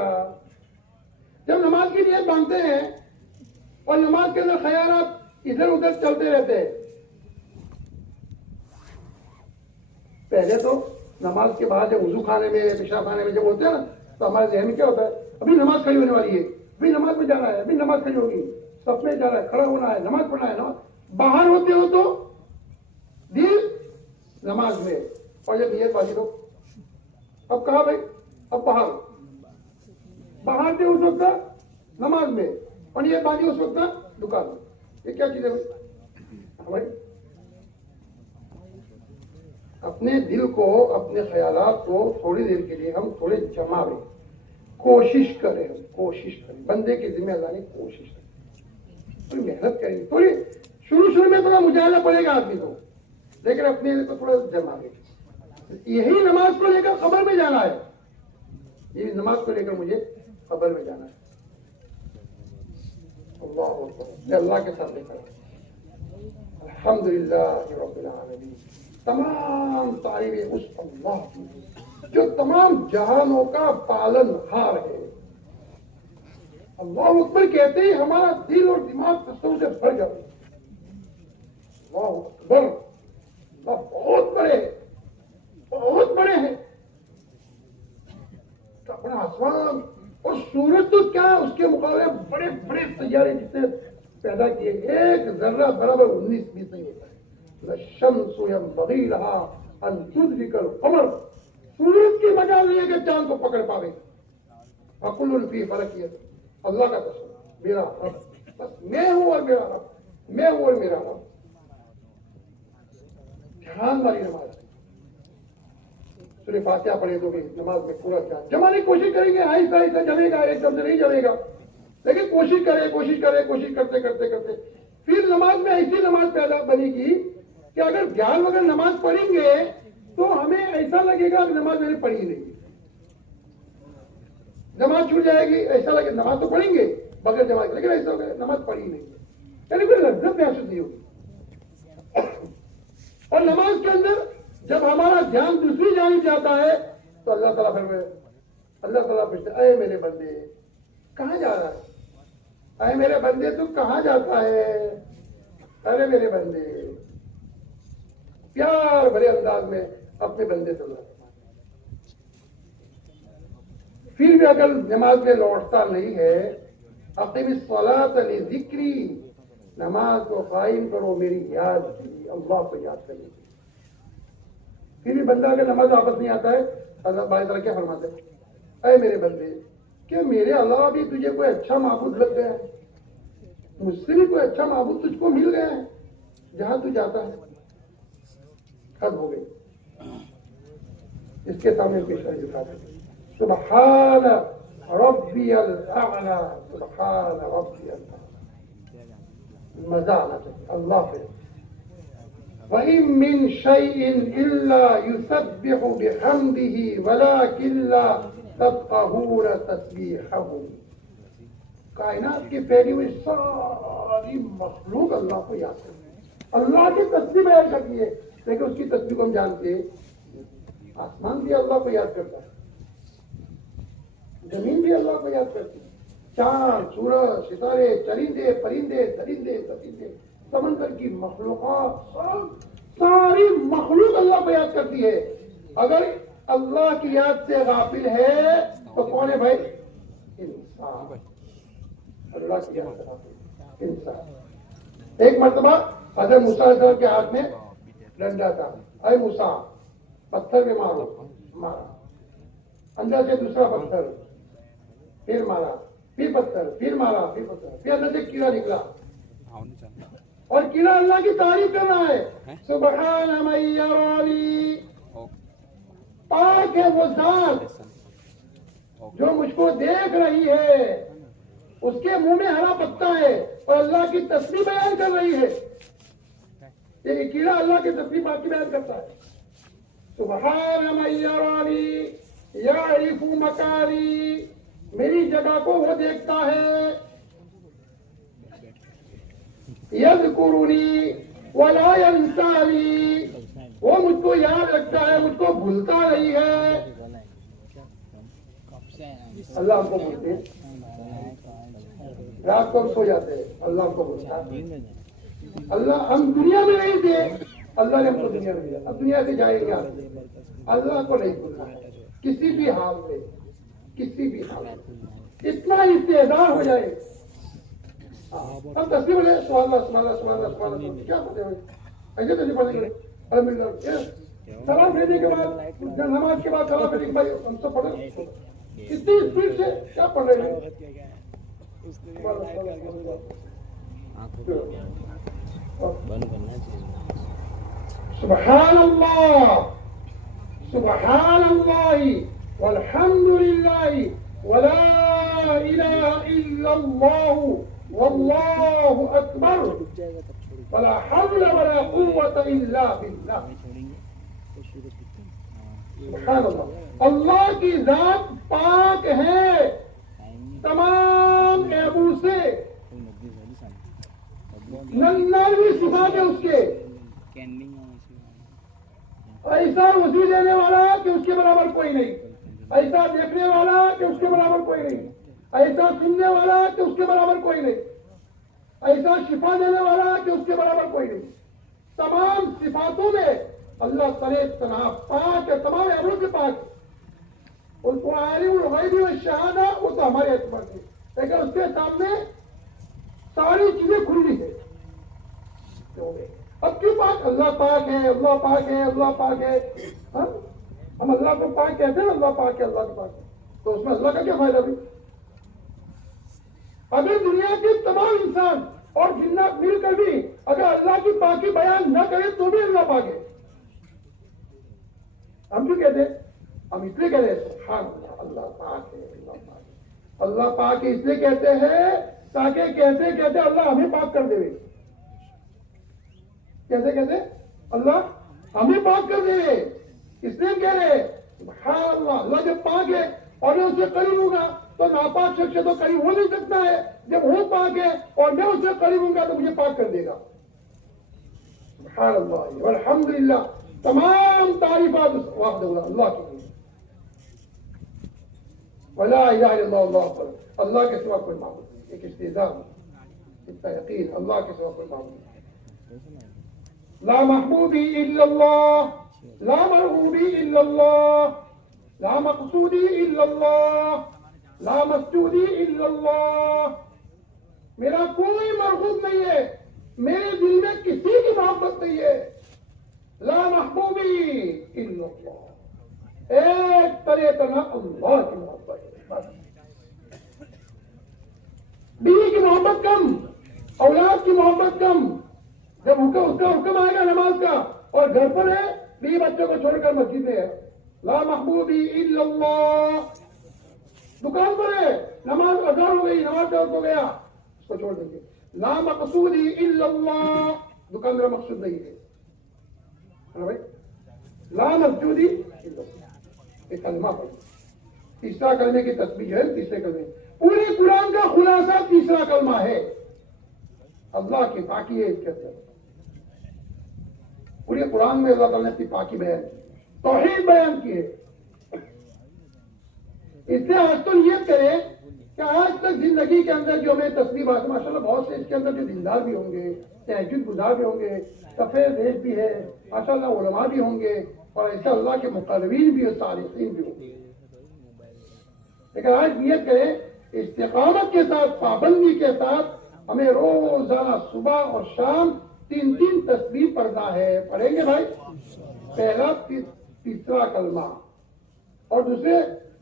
جب نماز کی نیت باندھتے ہیں اور نماز کے اندر خیالات ادھر ادھر چلتے رہتے ہیں، پہلے تو نماز کے بعد جب وضو خانے میں، پیشاب خانے میں جب ہوتے ہیں نا تو ہمارے ذہن میں کیا ہوتا ہے، ابھی نماز کھڑی ہونے والی ہے، ابھی نماز میں جانا ہے، ابھی نماز کھڑی ہوگی، سب میں جانا ہے، کھڑا ہونا ہے، نماز پڑھنا ہے. باہر ہوتے ہو تو دل نماز میں، اور جب نیت والی تو اب کہاں بھائی؟ اب باہر تھے اس وقت نماز میں، اور یہ باندھی اس وقت دکان میں. یہ کیا چیز ہے بھائی؟ اپنے دل کو، اپنے خیالات کو تھوڑی دیر کے لیے ہم تھوڑے جماویں، کوشش کریں. بندے کے ذمہ اللہ نے کوشش کریں، تھوڑی محنت کریں. تھوڑی شروع میں تھوڑا مجاہدہ پڑے گا آدمی کو، لیکن اپنے دل کو تھوڑا جماویں. یہی نماز کو لے کر قبر میں جانا ہے. یہ نماز کو لے کر مجھے قبر میں جانا ہے. اللہ کے سامنے کریں. الحمدللہ رب العالمین. تمام تعریفیں اس اللہ کی جو تمام جہانوں کا پالن ہار ہے. اللہ اکبر کہتے ہی ہمارا دل اور دماغ تصور سے بھر جاتے. اللہ اکبر، اللہ بہت بڑے ہیں، بہت بڑے ہیں. اپنا آسمان اور سورج تو کیا اس کے مقابلے بڑے بڑے سیارے جس نے پیدا کیے، ایک ذرہ برابر 19-20 نہیں ہوتا ہے. الشمس ينبغي لها ان تدرك القمر. سورج کی مجال نہیں ہے کہ چاند کو پکڑ پاوے. وكل في فلك يسبحون. اللہ کا تصور، میرا رب، بس میں ہوں اور میرا رب، میں ہوں اور میرا رب. دھیان والی نماز ہے. سورہ فاتحہ پڑھے تو بھی نماز میں پورا دھیان جمانے کی کوشش کریں گے. آہستہ آہستہ جمے گا، ایک دم سے نہیں جمے گا، لیکن کوشش کرتے کرتے پھر نماز میں ایسی نماز پیدا بنے گی کہ اگر دھیان وغیرہ نماز پڑھیں گے تو ہمیں ایسا لگے گا کہ نماز میں نے پڑھی ہی نہیں. نماز چھوٹ جائے گی، ایسا لگے نماز تو پڑھیں گے بغیر جماعت، لیکن ایسا ہوگا نماز پڑھی ہی نہیں، یعنی کوئی لذت محسوس نہیں ہوگی. اور نماز کے اندر جب ہمارا دھیان دوسری جانب جاتا ہے تو اللہ تعالیٰ پوچھتے اے میرے بندے کہاں جا رہا ہے؟ اے میرے بندے تو کہاں جاتا ہے؟ ارے میرے بندے، پیار بھرے انداز میں اپنے بندے سے بات. پھر بھی اگر نماز میں لوٹتا نہیں ہے، اقیم الصلاۃ لذکری، نماز کو قائم کرو میری یاد کی، اللہ کو یاد کریں. پھر بھی بندہ اگر نماز واپس نہیں آتا ہے، اللہ باری طرح کیا فرماتے ہیں؟ اے میرے بندے، کہ میرے علاوہ بھی تجھے کوئی اچھا معبود لگ گیا ہے؟ مجھ سے بھی کوئی اچھا معبود تجھ کو مل گیا ہے؟ جہاں تو جاتا ہے حد ہو گئی. اس کے سامنے پیش دکھاتے سبحان ربی الاعلی، سبحان ربی الاعلی. مزہ آنا چاہیے اللہ پہ. وَإِن مِّن شَيْءٍ إِلَّا يُسَبِّحُ بِحَمْدِهِ وَلَكِن لَّا تَفْقَهُونَ تَسْبِيحَهُمْ. کائنات کی پھیلی ہوئی ساری مخلوق اللہ کو یاد کرتی ہے، اللہ کی تسبیح بیان کرتی ہے، لیکن اس کی تسبیح کو ہم جانتے ہیں. آسمان بھی اللہ کو یاد کرتا ہے، زمین بھی اللہ کو یاد کرتی ہے، چاند، سورج، ستارے، چرندے، پرندے، درندے، پرندے، سمندر کی مخلوقات، ساری مخلوق اللہ کو یاد کرتی ہے. اگر اللہ کی یاد سے غافل ہے تو کون ہے بھائی؟ انسان. اللہ کی یاد سے غافل انسان. ایک مرتبہ حضرت موسیٰ علیہ السلام کے ہاتھ میں ڈنڈا تھا. اے موسیٰ پتھر میں مارو، مارا. اندر سے دوسرا پتھر، پھر مارا، پھر پتھر، پھر مارا، پھر پتھر، پھر اندر سے کیڑا نکلا. اور کیڑا اللہ کی تعریف کر رہا ہے، سبحان من یرانی، پاک ہے وہ ذات جو مجھ کو دیکھ رہی ہے. اس کے منہ میں ہرا پتا ہے اور اللہ کی تسبیح بیان کر رہی ہے. یہ کیڑا اللہ کی تسبیح باقی بیان کرتا ہے. سبحان من یرانی یعرف مکانی، میری جگہ کو وہ دیکھتا ہے. یذکرنی ولا ینسانی، وہ مجھ کو یاد رکھتا ہے، مجھ کو بھولتا نہیں ہے. اللہ ہم کو بھولتے ہیں، رات کو ہم سو جاتے ہیں، اللہ ہم کو بھولتا ہے. اللہ ہم دنیا میں نہیں تھے، اللہ نے ہم کو دنیا میں دیا، اب دنیا سے جائیں گے. اللہ کو نہیں بھولنا ہے کسی بھی حال میں، کسی بھی حال میں. اتنا استعداد ہو جائے. ہم تصویر بولے سبحان اللہ سبحان اللہ سبحان اللہ سبحان اللہ، کیا پڑھتے ہوئے ایسے تصویر پڑھیں گے الحمدللہ سلام پھیرنے کے بعد نماز کے بعد سلام پھیرنے کے بعد ہم سب پڑھ رہے ہیں اتنی اسپیڈ سے کیا پڑھ رہے ہیں. سبحان اللہ سبحان اللہ والحمد للہ ولا الہ الا اللہ واللہ اکبر ولا حول ولا قوة الا باللہ. سبحان اللہ. اللہ کی ذات پاک ہے تمام عیبوں سے. 99 صفات ہے اس کے. ایسا وسیع دینے والا کہ اس کے برابر کوئی نہیں, ایسا دیکھنے والا کہ اس کے برابر کوئی نہیں, ایسا سننے والا کہ اس کے برابر کوئی نہیں, ایسا شفا دینے والا کہ اس کے برابر کوئی نہیں. تمام صفاتوں میں اللہ تعالی تنہا پاک ہے, تمام عیبوں سے پاک ہے. ان کو عالم الغیب والشہادہ وہ تو ہمارے اعتبار سے, لیکن اس کے سامنے ساری چیزیں کھلی ہے. اب کیوں پاک؟ اللہ پاک ہے, اللہ پاک ہے, اللہ پاک ہے. ہم اللہ کو پاک کہتے ہیں, اللہ پاک ہے, اللہ کو پاک ہے, تو اس میں اللہ کا کیا فائدہ بھی؟ اگر دنیا کے تمام انسان اور جنات مل کر بھی اگر اللہ کی پاکی بیان نہ کرے تو بھی اللہ پاک ہے. ہم کیوں کہتے ہیں؟ ہم اس لیے کہتے ہیں سبحان اللہ, اللہ پاک ہے, اللہ پاک ہے. اللہ پاک ہے اس لیے کہتے ہیں تاکہ کہتے کہتے اللہ ہمیں پاک کر دے. کیسے کہتے اللہ ہمیں پاک کر دے, اس لیے کہہ رہے سبحان اللہ. اللہ جب پاک ہے اور میں اس سے قریب ہوں گا تو ناپاک شخص تو قریب ہو نہیں سکتا ہے. جب وہ پاک ہے اور میں اس سے قریب ہوں گا تو مجھے پاک کر دے گا. سبحان اللہ والحمدللہ. تمام تعریفات اللہ کی ہیں. ولا الہ الا اللہ, اللہ کے سوا کوئی معبود نہیں. ایک استعزاء, اتنا یقین اللہ کے سوا کوئی معبود نہیں. لا محبوبی الا اللہ, لا مرغوبی الا اللہ, لا مقصودی الا اللہ, لا مسجودی الا اللہ. میرا کوئی مرغوب نہیں ہے, میرے دل میں کسی کی محبت نہیں ہے. لا محبوبی الا اللہ, ایک طرح تنہا اللہ کی محبت ہے. بیوی کی محبت کم, اولاد کی محبت کم. جب اس کا حکم آئے گا نماز کا اور گھر پر ہے بیوی بچوں کو چھوڑ کر مسجد میں ہے. لا محبوبی الا اللہ. دکان پر ہے, نماز اذان ہو گئی, نماز کا وقت ہو گیا, اس کو چھوڑ دیں گے. لا مقصودی الا اللہ, دکان میرا مقصود نہیں ہے. بھائی لا مسجودی الا اللہ, ایک کلمہ پڑھ. تیسرا کلمے کی تسبیح ہے. تیسرے کلمے پورے قرآن کا خلاصہ تیسرا کلمہ ہے. اللہ کی پاکی ہے کہتے ہیں. پورے قرآن میں اللہ تعالیٰ نے اپنی پاکی بیان کی, توحید بیان کی ہے. اس سے آج تو نیت کرے کہ آج تک زندگی کے اندر جو ہمیں تسبیح بات ماشاء اللہ بہت سے اس کے اندر جو دیندار بھی ہوں گے, تہجد گزار بھی ہوں گے, سفید دیش بھی ہے ماشاء اللہ, علماء بھی ہوں گے اور ایسے اللہ کے مقربین بھی اور صالحین بھی ہوں گے. لیکن آج نیت کرے استقامت کے ساتھ, پابندی کے ساتھ ہمیں روزانہ صبح اور شام 3 تسبیح پڑھنا ہے. پڑھیں گے بھائی. پہلا تیسرا کلمہ اور دوسرے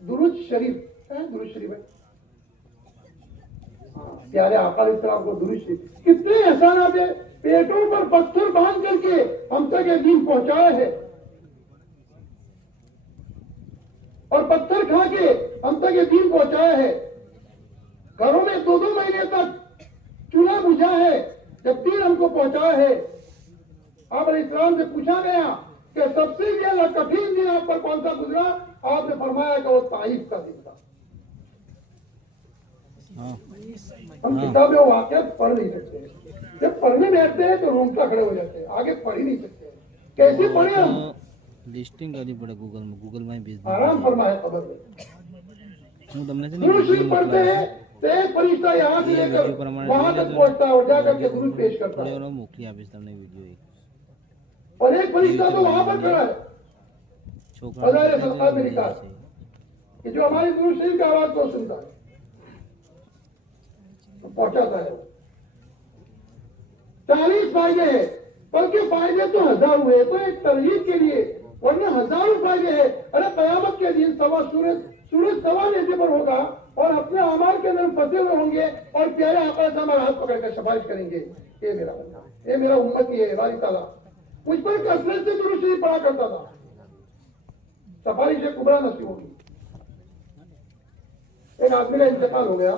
درود شریف. درود شریف ہے پیارے آقا علیہ السلام کو درود شریف. کتنے احسانات ہیں. پیٹوں پر پتھر باندھ کر کے ہم تک یہ دین پہنچایا ہے اور پتھر کھا کے ہم تک یہ دین پہنچایا ہے. گھروں میں 2 مہینے تک چولہا بجھا ہے جب دین ہم کو پہنچایا ہے. آپ علیہ السلام سے پوچھا گیا کہ سب سے زیادہ کٹھن دن آپ پر کون سا گزرا, آپ نے فرمایا کہ وہ طائف کا دن تھا. ہم کتابیں واقعات پڑھ نہیں سکتے. جب پڑھنے بیٹھتے ہیں تو رونگٹا کھڑے ہو جاتے ہیں, آگے پڑھ ہی نہیں سکتے. کیسے پڑھیں ہم؟ لسٹنگ کرنی پڑے گوگل میں. آرام فرمائے خبر میں پڑھتے ہیں. ایک فرشتہ یہاں سے لے کر وہاں تک پہنچتا ہے اور جا کر کے درود پیش کرتا ہے, اور ایک فرشتہ تو وہاں پر کھڑا ہے ہزار سرکار میں لکھا ہے کہ جو ہماری درود شریف کی آواز کو سنتا ہے پہنچاتا ہے. 40 فائدے ہیں, بلکہ فائدے تو 1000 ہوئے. تو ایک ترغیب کے لیے ورنہ ہزاروں فائدے ہیں. ارے قیامت کے دن سورج سوا نیزے پر ہوگا اور اپنے اعمال کے اندر پھنسے ہوئے ہوں گے اور پیارے آقا سے ہمارا ہاتھ پکڑ کر سفارش کریں گے, اے میرا بندہ, اے میرا امتی ہے باری تعالیٰ, مجھ پر کثرت سے درود شریف پڑھا کرتا تھا, سفارش کبریٰ نصیب ہوگی. ایک آدمی کا انتقال ہو گیا,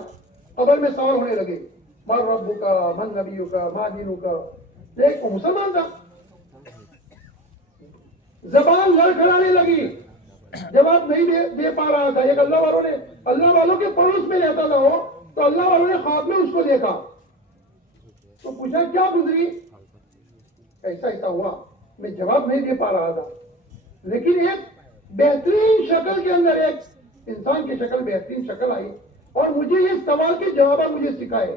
قبر میں سوال ہونے لگے, من ربک کا, من نبیوں کا, ما دینوں کا. ایک مسلمان تھا, زبان لڑکھڑانے لگی, جواب نہیں دے پا رہا تھا. ایک اللہ والوں کے پڑوس میں رہتا تھا وہ, تو اللہ والوں نے خواب میں اس کو دیکھا, تو پوچھا کیا گزری, ایسا ایسا ہوا, میں جواب نہیں دے پا رہا تھا, لیکن ایک بہترین شکل کے اندر ایک انسان کی شکل, بہترین شکل آئی اور مجھے یہ سوال کے جواب مجھے سکھائے,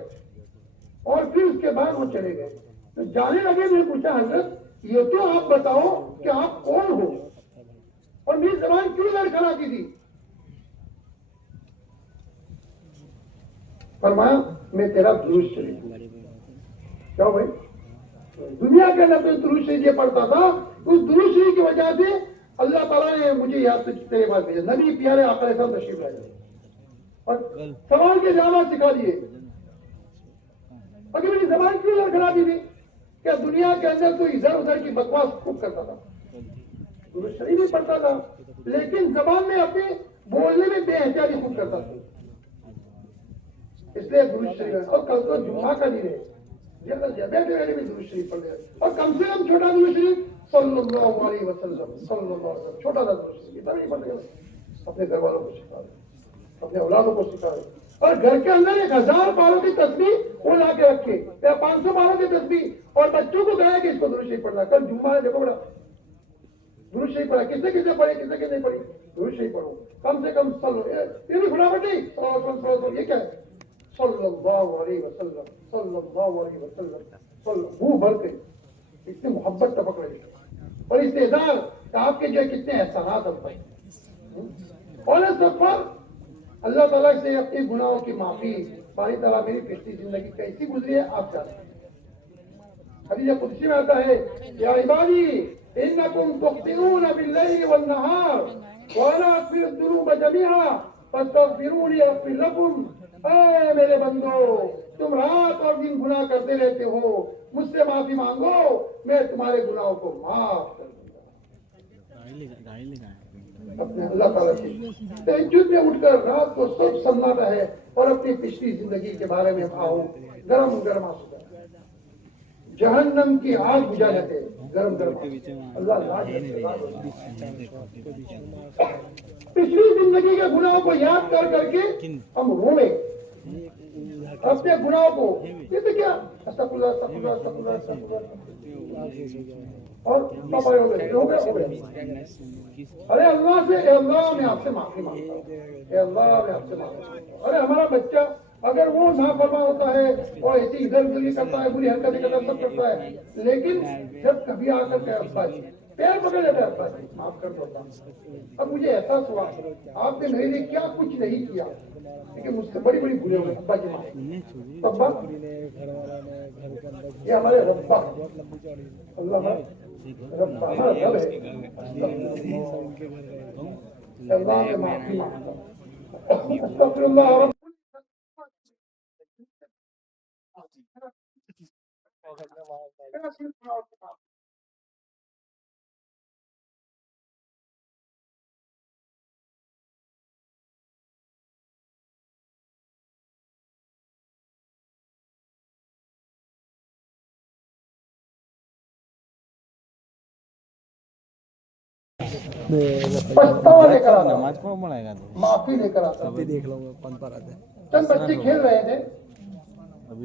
اور پھر اس کے بعد وہ چلے گئے. تو جانے لگے, میں نے پوچھا حضرت یہ تو آپ بتاؤ کہ آپ کون ہو اور میری زبان کیوں لڑکھڑاتی تھی. فرمایا میں تیرا درود شریف ہوں. کیا بھائی, دنیا کے اندر تو درود شریف یہ پڑھتا تھا, اس درود شریف کی وجہ سے اللہ تعالیٰ نے مجھے یاد سے تیرے پاس بھیجا. نبی پیارے آقا علیہ السلام تشریف لائے اور سوال کے جواب سکھا دیے. اگر میری زبان کیوں لڑکھڑاتی تھی, کیا دنیا کے اندر تو ادھر ادھر کی بکواس خوب کرتا تھا, درود شریف بھی پڑھتا تھا, لیکن زبان میں اپنے بولنے میں بے احتیاطی خوب کرتا تھا. اس لیے درود شریف, اور کل تو جمعہ کا دن ہے, بیٹھے بیٹھے بھی درود شریف پڑھ لیا, اور کم سے کم چھوٹا درود شریف صلی اللہ علیہ وسلم, صلی اللہ علیہ وسلم, چھوٹا سا درود شریف اتنا نہیں پڑھ لیا. اپنے گھر والوں کو سکھا دے, اپنے اولادوں کو سکھا دے, اور گھر کے اندر 1000 پاروں کی تسبیح وہ لا کے رکھے, یا 500 پاروں کی تسبیح, اور بچوں کو کہا کہ اس کو درود شریف پڑھنا. کل جمعہ ہے, دیکھو بڑا درود شریف پڑھا, کس نے پڑھے, کس نے نہیں پڑھی, درود شریف پڑھو کم سے کم. یہ بھی فٹافٹ نہیں, یہ کیا ہے, صلی اللہ علیہ وسلم, صلی اللہ علیہ وسلم, منہ بھر کے اتنی محبت ٹپک رہی ہے, اور استحضار آپ کے جو ہے کتنے احسانات ہم پر. اور اس سفر اللہ تعالیٰ سے اپنے گناہوں کی معافی, باری تعالیٰ میری پچھلی زندگی کیسی گزری ہے آپ جانتے ہیں. حدیث قدسی میں آتا ہے, یا عبادی انکم تخطئون باللیل والنہار وانا اغفر الذنوب جمیعا فاستغفرونی اغفر لکم. اے میرے بندو, تم رات اور دن گناہ کرتے رہتے ہو, مجھ سے معافی مانگو, میں تمہارے گناہوں کو معاف کر دوں گا. اپنے اللہ تعالیٰ سے تہجد میں اٹھ کر رات کو سب سناتا ہے اور اپنی پچھلی زندگی کے بارے میں آؤ, گرم گرم آنسو, جہنم کی آگ بجھا جاتے, گرم گرم اللہ. پچھلی زندگی کے گناہوں کو یاد کر کر کے ہم روئے, اپنے گناہوں کو یہ تو کیا استغفر اللہ, استغفر اللہ, استغفر اللہ, استغفر اللہ, اور ہو گیا. ارے اللہ سے, اے اللہ میں آپ سے معافی مانگتا ہوں, اے اللہ میں آپ سے معافی مانگتا ہوں. ارے ہمارا بچہ اگر وہ نافرمان ہوتا ہے اور ایسی ادھر ادھر کرتا ہے, بری حرکتیں کرتا ہے, سب کرتا ہے, لیکن جب کبھی آ کر کے ابا جی پیر پکڑ لیتا ہے, ابا جی معاف کر دو. اب مجھے احساس ہوا آپ نے میرے لیے کیا کچھ نہیں کیا, لیکن مجھ سے بڑی بڑی بھولیں ہوئے, ابا جی معاف. ابا یہ ہمارے ربا اللہ ربا ہمارا رب ہے, اللہ میں معافی مانگتا ہوں. استغفر اللہ رب. پچھتاوا لے کر آتا, معافی لے کر آتا. چند بچے کھیل رہے تھے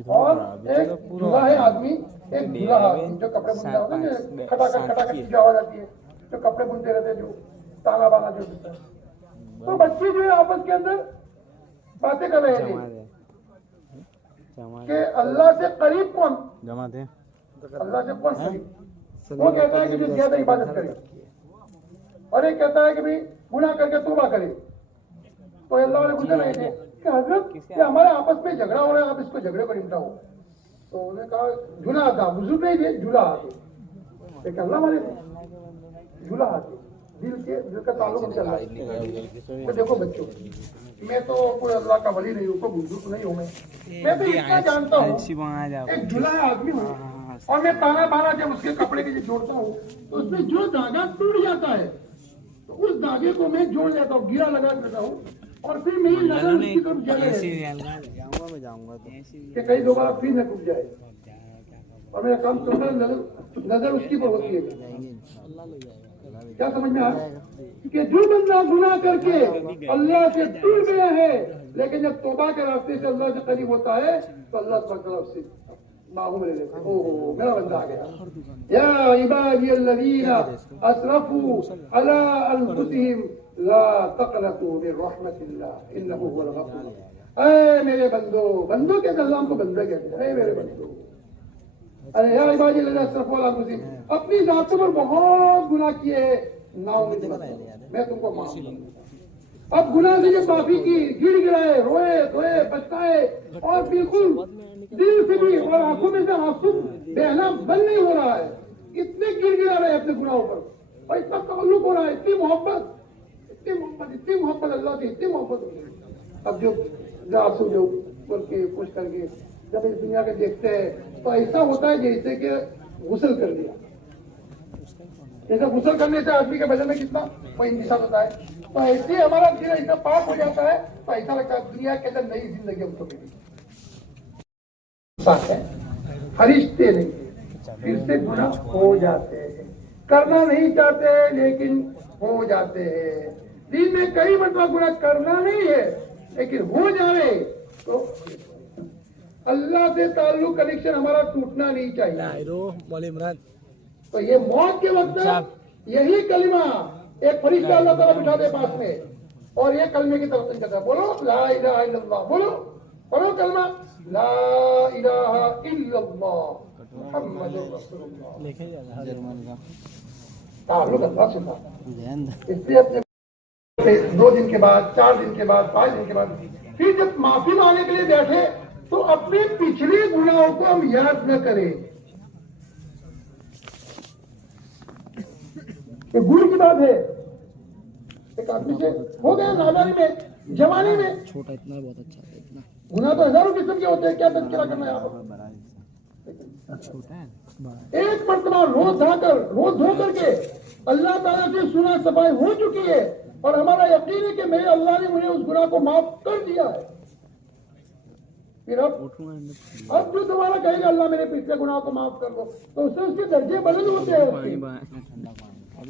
اور ایک دلہا ہے آدمی, ایک دلہا جو کپڑے بنتا ہوتا ہے, کھٹاکٹ کی آواز آتی ہے, جو کپڑے بنتے رہتے ہیں, جو تانا بانا جو ہوتا ہے. تو بچے جو ہے آپس کے اندر باتیں کر رہے تھے کہ اللہ سے قریب کون, اللہ سے کون قریب. وہ کہتا ہے کہ جو زیادہ عبادت کرے, اور ایک کہتا ہے کہ بھی گناہ کر کے توبہ کرے. تو اللہ والے پوچھ رہے تھے کہ حضرت یہ ہمارے آپس میں جھگڑا ہو رہا ہے, آپ اس کو جھگڑے کو نمٹاؤ. تو انہوں نے کہا جھولا آتا, بزرگ نہیں تھے, جھولا آتے. لیکن اللہ والے جھولا آتے, دل کا تعلق ہم اللہ سے. تو دیکھو بچوں، میں تو کوئی اللہ کا ولی نہیں ہوں، کوئی بزرگ نہیں ہوں، میں تو اتنا جانتا ہوں ایک جھلا آدمی ہوں، اور میں تانا بانا جب اس کے کپڑے کے جوڑتا ہوں تو اس میں جو دھاگا ٹوٹ جاتا ہے تو اس دھاگے کو میں جوڑ لیتا ہوں، گیرا لگا دیتا ہوں، اور پھر میری نظر اس کی طرف جانے لگتی ہے کہ کہیں دوبارہ پھر نہ ٹوٹ جائے، اور میرا کام ٹوٹل نظر اس کی پر ہوتی ہے. کیا سمجھ میں آیا کہ جو بندہ گناہ کر کے اللہ سے ٹوٹ گیا ہے لیکن جب توبہ کے راستے سے اللہ سے قریب ہوتا ہے تو اللہ کی طرف سے معاون لے لیتے. اوہ میرا بندہ آ گیا. یا عبادی الذین اسرفوا علی انفسہم لا تقنطوا من رحمت اللہ انہ هو الغفور. اے میرے بندوں کے سلام کو بندہ کہتے ہیں. اے میرے بندوں، ارے یا عبادی الذین اسرفوا علی انفسہم، اپنی ذاتوں پر بہت گناہ کیے ہیں، نا امید مت ہو، میں تم کو معاف کروں گا. اب گناہ سے جب معافی کی، گر گرائے، روئے دھوئے پچھتائے، اور بالکل دل سے بھی اور آنکھوں میں سے آنسو بہنا بند نہیں ہو رہا ہے، اتنے گر گرا رہے اپنے گناہوں پر، اور اتنا تعلق ہو رہا ہے، اتنی محبت اللہ سے، اتنی محبت ہو رہی ہے. اب جو آنسو جو بول کے خوش کر کے جب اس دنیا کے دیکھتے ہیں تو ایسا ہوتا ہے جیسے کہ غسل کر لیا. جیسے غسل کرنے سے آدمی کے بدن میں کتنا وہ انتشار ہوتا ہے، تو ایسے ہمارا دل ایسا پاک ہو جاتا ہے تو ایسا لگتا ہے دنیا کے اندر نئی زندگی ہم کو ملی. فرشتے نہیں پھر سے گناہ ہو جاتے ہیں، کرنا نہیں چاہتے لیکن ہو جاتے ہیں. دن میں کئی مرتبہ گناہ کرنا نہیں ہے لیکن ہو جائے تو اللہ سے تعلق کنیکشن ہمارا ٹوٹنا نہیں چاہیے. تو یہ موت کے وقت یہی کلمہ ایک فرشتہ اللہ تعالیٰ بٹھا دے پاس میں، اور یہ کلمے کی طرف کرتا ہے، بولو لا الہ الا اللہ، بولو پڑھو کلمہ لا الہ الا اللہ محمد رسول اللہ. تعلق اللہ سے تھا، اس لیے اپنے 2 دن کے بعد، 4 دن کے بعد، 5 دن کے بعد پھر جب معافی مانگنے کے لیے بیٹھے تو اپنے پچھلے گناہوں کو ہم یاد نہ کریں. یہ گڑ کی بات ہے، ایک آدمی سے ہو گیا نادانی میں، جوانی میں، چھوٹا اتنا بہت اچھا ہے. گناہ تو ہزاروں قسم کے ہوتے ہیں، کیا تذکرہ کرنا ہے آپ. ایک مرتبہ روز دھو کر کے اللہ تعالیٰ سے سنا صفائی ہو چکی ہے اور ہمارا یقین ہے کہ میرے اللہ نے مجھے اس گناہ کو معاف کر دیا ہے. پھر اب جو دوبارہ کہے گا اللہ میرے پچھلے گناہ کو معاف کر دو تو اس سے اس کے درجے بلند ہوتے ہیں.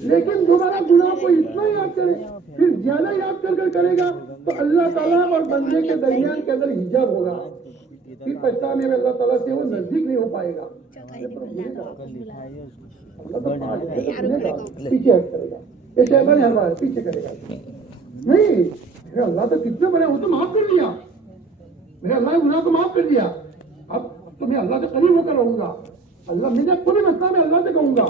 لیکن دوبارہ گناہ کو اتنا یاد کرے، پھر زیادہ یاد کر کرے گا تو اللہ تعالیٰ اور بندے کے درمیان کے اندر حجاب ہوگا، پھر پچھتانے میں اللہ تعالیٰ سے وہ نزدیک نہیں ہو پائے گا. پیچھے ہٹ کرے گا، یہ شیطان ہمارا ہے، پیچھے کرے گا. نہیں، میرے اللہ تو کتنے بڑے، وہ تو معاف کر دیا، میرے اللہ نے گناہ کو معاف کر دیا، اب تو میں اللہ سے قریب ہو کر رہوں گا. اللہ مجھے کوئی مسئلہ میں اللہ سے کہوں گا،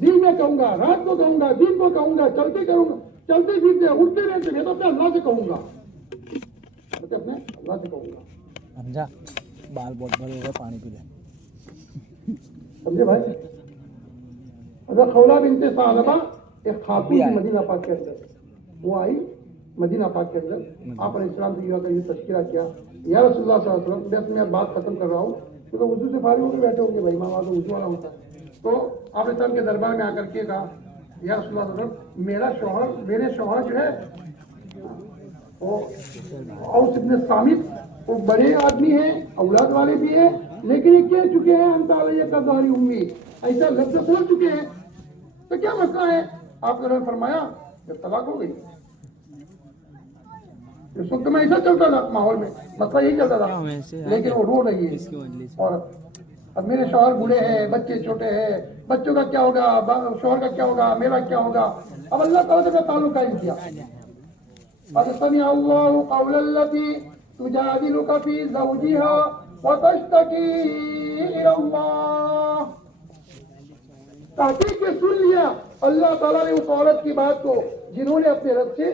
دن میں کہوں گا، رات کو کہوں گا، دن کو کہوں گا، چلتے کروں گا، چلتے پھرتے اٹھتے رہتے میں تو اپنے اللہ سے کہوں گا، اپنے اللہ سے کہوں گا. سمجھا؟ بال بہت بڑے ہو گئے، پانی پی لیں. سمجھے بھائی؟ اگر خولہ بنت ثعلبہ ایک خاتون مدینہ پاک کے اندر وہ آئی، مدینہ پاک کے اندر آپ علیہ السلام سے یہ تذکرہ کیا، یا رسول اللہ صلی اللہ علیہ وسلم، میں بات ختم کر رہا ہوں کیونکہ اردو سے فارغ ہو کے بیٹھے ہوں گے بھائی، ماما تو اردو والا ہوتا ہے. تو آپ السلام کے دربار میں آ کر کے کہا یا رسول اللہ صلی اللہ علیہ وسلم، میرے شوہر جو ہے وہ اوس ابن صامت، وہ بڑے آدمی ہیں، اولاد والے بھی ہیں، لیکن یہ کہہ چکے ہیں انت علیہ کا ظہری امی، ایسا لفظ بول چکے ہیں، تو کیا مسئلہ ہے؟ آپ نے فرمایا جب طلاق ہو گئی، اس وقت میں ایسا چلتا تھا ماحول میں، مسئلہ یہی چلتا تھا، لیکن وہ رو رہی ہے. اور اب میرے شوہر بوڑھے ہیں، بچے چھوٹے ہیں، بچوں کا کیا ہوگا، شوہر کا کیا ہوگا، میرا کیا ہوگا. اب اللہ تعالیٰ سے تعلق قائم کیا. قد سمع اللہ قول التی تجادلک فی زوجها وتشتکی الی اللہ. تحقیق کے سن لیا اللہ تعالیٰ نے اس عورت کی بات کو جنہوں نے اپنے رب سے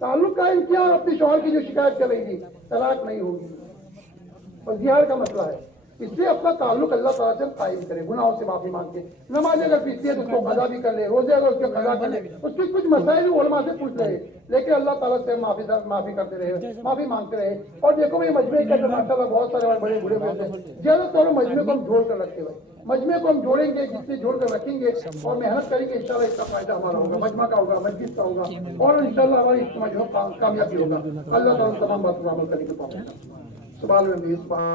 تعلق قائم کیا اور اپنے شوہر کی جو شکایت کر رہی تھی طلاق نہیں ہوگی اور زہار کا مسئلہ ہے. اس لیے اپنا تعلق اللہ تعالیٰ سے قائم کرے، گناہوں سے معافی مانگ کے، نماز اگر پیچھے ہے تو اس کو قضا بھی کر لے، روزے اگر اس کے قضا کر لے، اس کی کچھ مسائل علماء سے پوچھ رہے، لیکن اللہ تعالیٰ سے معافی کرتے رہے، معافی مانگتے رہے۔ اور دیکھو بھائی مجمع کے اندر ماشاء اللہ بہت سارے بڑے بوڑھے ہوئے تھے، زیادہ طور مجمع کو ہم جوڑ کر رکھتے ہوئے، مجمع کو ہم جوڑیں گے، جتنے جوڑ کر رکھیں گے اور محنت کریں گے، انشاءاللہ اس کا فائدہ ہمارا ہوگا، مجمع کا ہوگا، مسجد کا ہوگا، اور انشاءاللہ ہماری اجتماع جو کامیابی ہوگا۔ اللہ تعالیٰ تمام باتوں پر عمل کرنے کے پاس سبحان اللہ۔